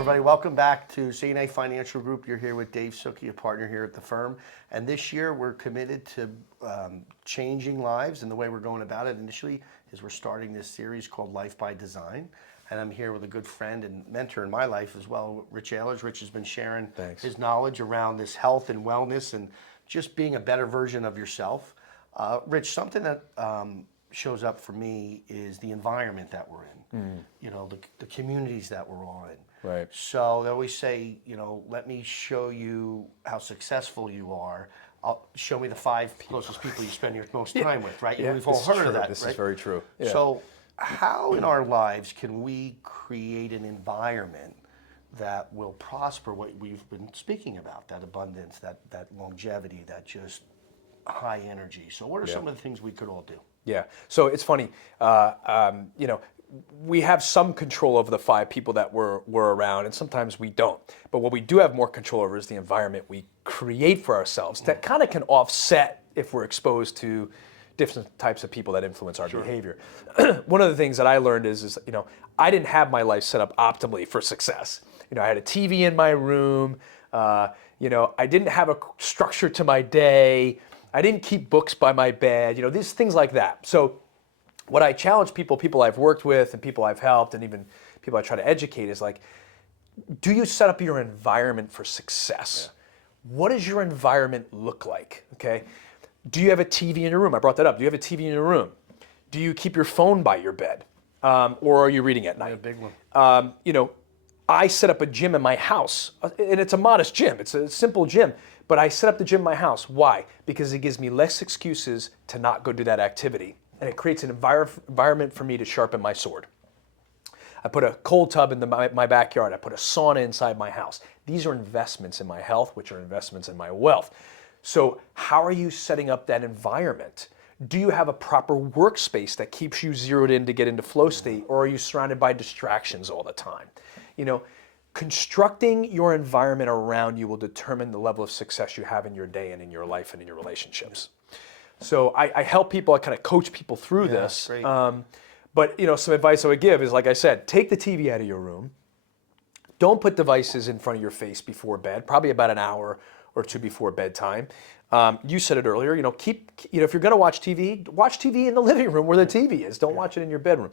everybody. Welcome back to CNA Financial Group. You're here with Dave Suckey, a partner here at the firm. And this year we're committed to changing lives, and the way we're going about it initially is we're starting this series called Life by Design. And I'm here with a good friend and mentor in my life as well, Rich Ahlers. Rich has been sharing his knowledge around this health and wellness and just being a better version of yourself. Rich, something that shows up for me is the environment that we're in, you know, the communities that we're all in. Right. So they always say, you know, let me show you how successful you are. Show me the 5 closest people you spend your most time with, right? Yeah, we've all heard of that, This right? is very true. Yeah. So how in our lives can we create an environment that will prosper what we've been speaking about, that abundance, that longevity, that just high energy? So what are some of the things we could all do? Yeah. So it's funny, you know, we have some control over the 5 people that we're around, and sometimes we don't. But what we do have more control over is the environment we create for ourselves that kind of can offset if we're exposed to different types of people that influence our behavior. One of the things that I learned is, you know, I didn't have my life set up optimally for success. You know, I had a TV in my room. You know, I didn't have a structure to my day. I didn't keep books by my bed. You know, these things like that. So what I challenge people I've worked with and people I've helped and even people I try to educate is like, do you set up your environment for success? Yeah. What does your environment look like? Okay. Do you have a TV in your room? I brought that up. Do you have a TV in your room? Do you keep your phone by your bed? Or are you reading at night? A big one. You know, I set up a gym in my house, and it's a modest gym. It's a simple gym, but I set up the gym in my house. Why? Because it gives me less excuses to not go do that activity. And it creates an environment for me to sharpen my sword. I put a cold tub in my backyard. I put a sauna inside my house. These are investments in my health, which are investments in my wealth. So how are you setting up that environment? Do you have a proper workspace that keeps you zeroed in to get into flow state, or are you surrounded by distractions all the time? You know, constructing your environment around you will determine the level of success you have in your day and in your life and in your relationships. So I help people, I kind of coach people through this. Great. But you know, some advice I would give is, like I said, take the TV out of your room. Don't put devices in front of your face before bed, probably about an hour or 2 before bedtime. You said it earlier, you know, you know, if you're gonna watch TV in the living room where the TV is. Don't watch it in your bedroom.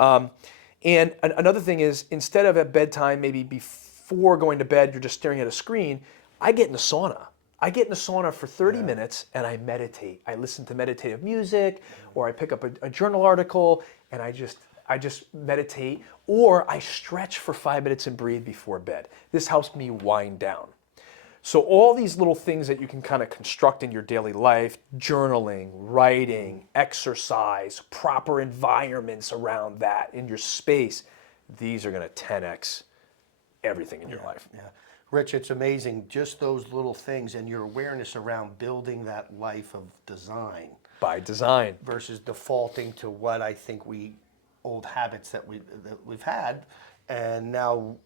And another thing is, instead of at bedtime, maybe before going to bed, you're just staring at a screen, I get in the sauna. I get in the sauna for 30 minutes and I meditate. I listen to meditative music, or I pick up a journal article and I just meditate, or I stretch for 5 minutes and breathe before bed. This helps me wind down. So all these little things that you can kind of construct in your daily life, journaling, writing, exercise, proper environments around that in your space, these are going to 10x everything in your life. Yeah. Rich, it's amazing, just those little things and your awareness around building that life of design. By design. Versus defaulting to what I think old habits that we've had, and now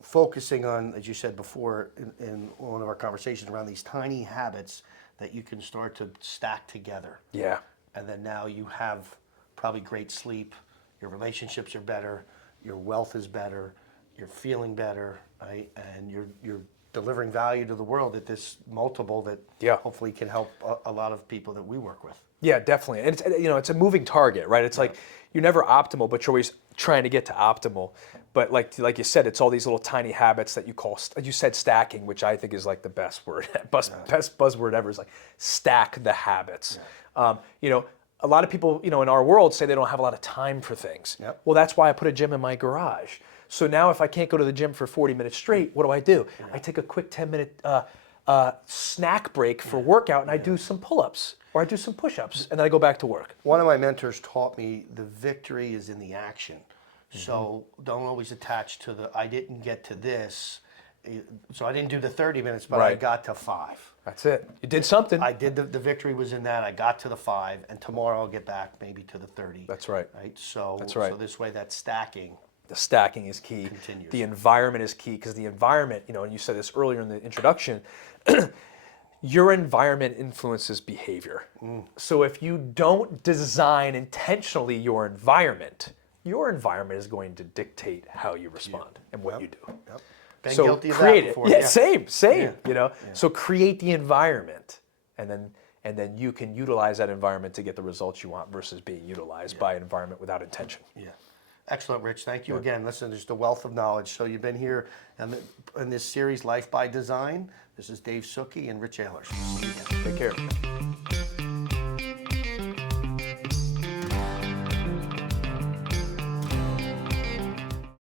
focusing on, as you said before in one of our conversations, around these tiny habits that you can start to stack together. Yeah. And then now you have probably great sleep, your relationships are better, your wealth is better, you're feeling better, right? And you're delivering value to the world at this multiple that hopefully can help a lot of people that we work with. Yeah, definitely. And it's, you know, it's a moving target, right? It's like you're never optimal, but you're always trying to get to optimal. But like you said, it's all these little tiny habits that you said stacking, which I think is like the best word, best buzzword ever, is like stack the habits. You know, a lot of people, you know, in our world say they don't have a lot of time for things. Yep. Well, that's why I put a gym in my garage. So now if I can't go to the gym for 40 minutes straight, what do? I take a quick 10-minute snack break for workout, and I do some pull-ups or I do some push-ups, and then I go back to work. One of my mentors taught me the victory is in the action. So don't always attach to I didn't get to this. So I didn't do the 30 minutes, but I got to 5. That's it. You did something. I did the victory was in that. I got to the 5, and tomorrow I'll get back maybe to the 30. That's right. Right. So that's right. So this way, that stacking. The stacking is key. Continues. The environment is key, because the environment, you know, and you said this earlier in the introduction, your environment influences behavior. So if you don't design intentionally your environment, your environment is going to dictate how you respond and what you do. Yep. Been So guilty of create that it. before. Yeah, same. Yeah. You know. So create the environment, and then you can utilize that environment to get the results you want versus being utilized by an environment without intention. Yeah. Excellent, Rich. Thank you again. Listen, there's a wealth of knowledge. So you've been here in this series, Life by Design. This is Dave Suckey and Rich Ahlers. See you again. Take care.